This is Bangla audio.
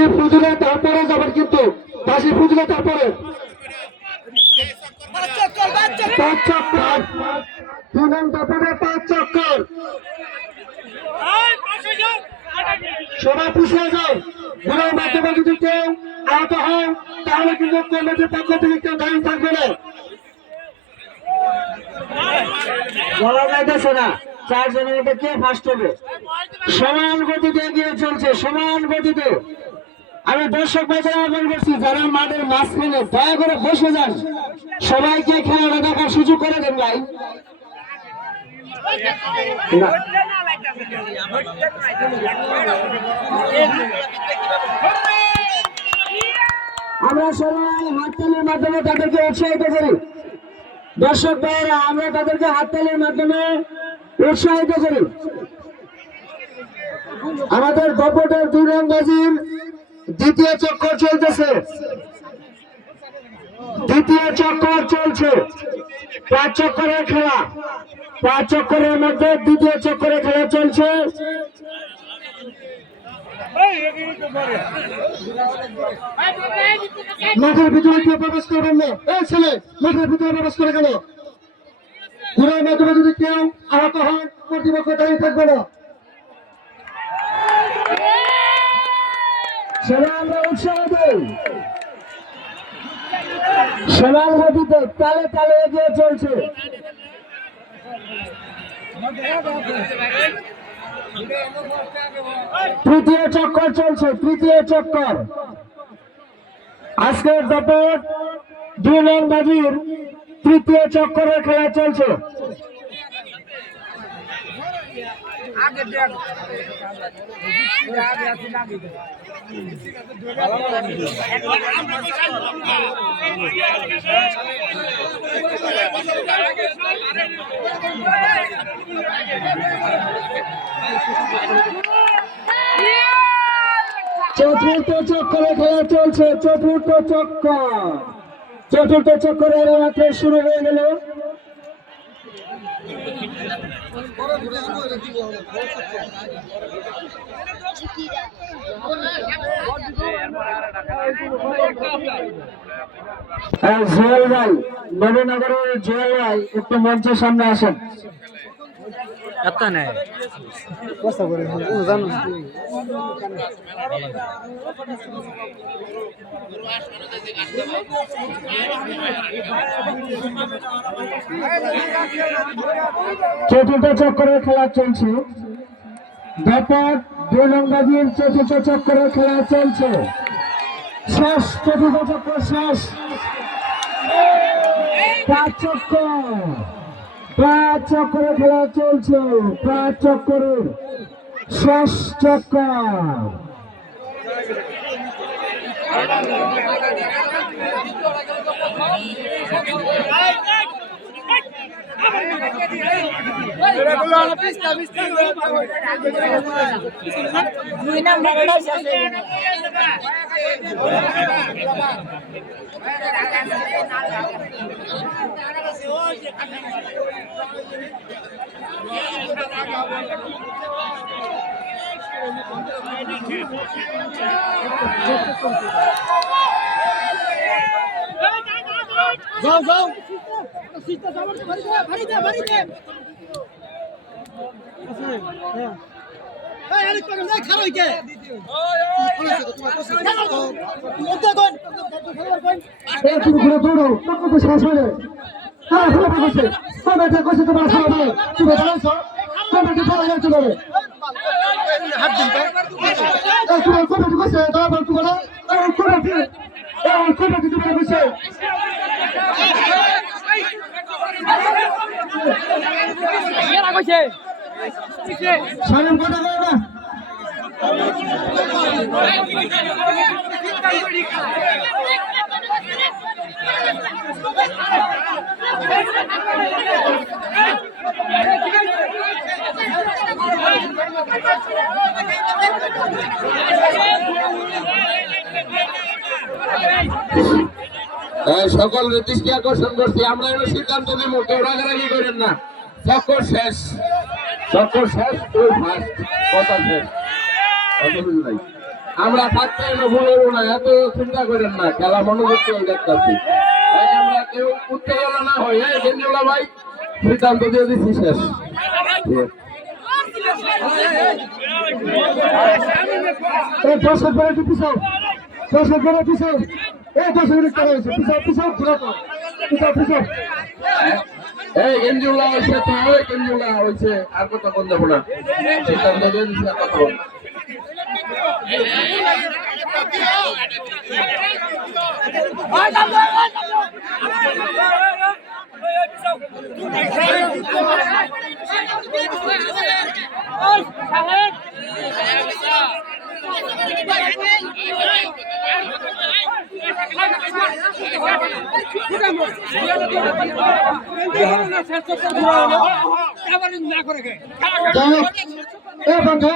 বাঁশি ফুদিলে তারপরে যাবেন, কিন্তু বাঁশি ফুদিলে তারপরে 5 চক্কর 2 নং তারপরে 5 চক্কর। সবাই পিছিয়ে যাও। ঘোড়ার মাধ্যমে যদি কেউ আহত হয় তাহলে কিন্তু কমিটির পক্ষ থেকে কেউ দাঁড়িয়ে থাকবে না। বলা যাইতেছে না 4 জনের মধ্যে কে ফার্স্ট হবে। সমান গতিতে এগিয়ে চলছে, সমান গতিতে। আমি দর্শক ভাইদের আহ্বান করছি, যারা মাঠের মাঝখানে দয়া করে বসে যান, সবাইকে খেলাটা দেখার সুযোগ করে দেন ভাই। আমরা সবাই হাততালির মাধ্যমে তাদেরকে উৎসাহিত করি। দর্শক ভাইয়েরা, আমরা তাদেরকে হাততালির মাধ্যমে উৎসাহিত করি। আমাদের বপটের 2 নং বাজির দ্বিতীয় চক্কর চলতেছে, দ্বিতীয় চক্কর চলছে। 5 চক্করের খেলা, 5 চক্করের মধ্যে দ্বিতীয় চক্করের খেলা চলছে। মাঠের ভিতরে কেউ প্রবেশ করবেন না। এই ছেলে, মাঠের ভিতরে প্রবেশ করে গেল। ঘোড়ার মাধ্যমে যদি কেউ আহত হন, কর্তৃপক্ষ দাঁড়িয়ে থাকবে না। সবাই আমরা উৎসাহ দেই, সমান গতিতে তালে তালে এগিয়ে চলছে। তৃতীয় চক্কর চলছে, তৃতীয় চক্কর। আজকের দপট 2 নং বাজির তৃতীয় চক্করের খেলা চলছে। চতুর্থ চক্করে খেলা চলছে, চতুর্থ চক্কর। চতুর্থ চক্করের রাত্রে শুরু হয়ে গেল। জোয়াল ভাই, নবীনগরের জোয়াল ভাই, একটু মঞ্চের সামনে আসেন। চতুর্থ চক্করের খেলা চলছে, ব্যাপক 2 নং বাজির চতুর্থ চক্করের খেলা চলছে। শেষ, চতুর্থ চক্কর শেষ। 5 চক্কর, 5 চক্করের খেলা চলছে। 5 চক্করের শেষ চক্কর। যাও যাও, সালাম কথা বলো না। সকলের দৃষ্টি আকর্ষণ করছি, আমরা এর সিদ্ধান্ত নেব, কেউ রাগারাগি করেন না। চক্কর শেষ, চক্কর শেষ, ওই ফার্স্ট, কথা শেষ, অসুবিধা নাই। আমরা থাকতে ভুলবো না, এত চিন্তা করেন না, খেলা মনোযোগ করে দেখতেছি। আমরা কেউ উত্তেজনা না হই। গেঞ্জিওয়ালা ভাই সিদ্ধান্ত দিয়ে দিচ্ছি শেষ। দর্শক করে কি পিছাও, দর্শক করে পিছাও, দর্শক করে পিছাও পিছাও পিছাও পিছাও। এই গেঞ্জিওয়ালা হয়েছে তো, ওই গেঞ্জিওয়ালা হয়েছে, আর কথা বল যাবো না, সিদ্ধান্ত দিয়ে দিচ্ছি, আর কথা বল। বন্ধু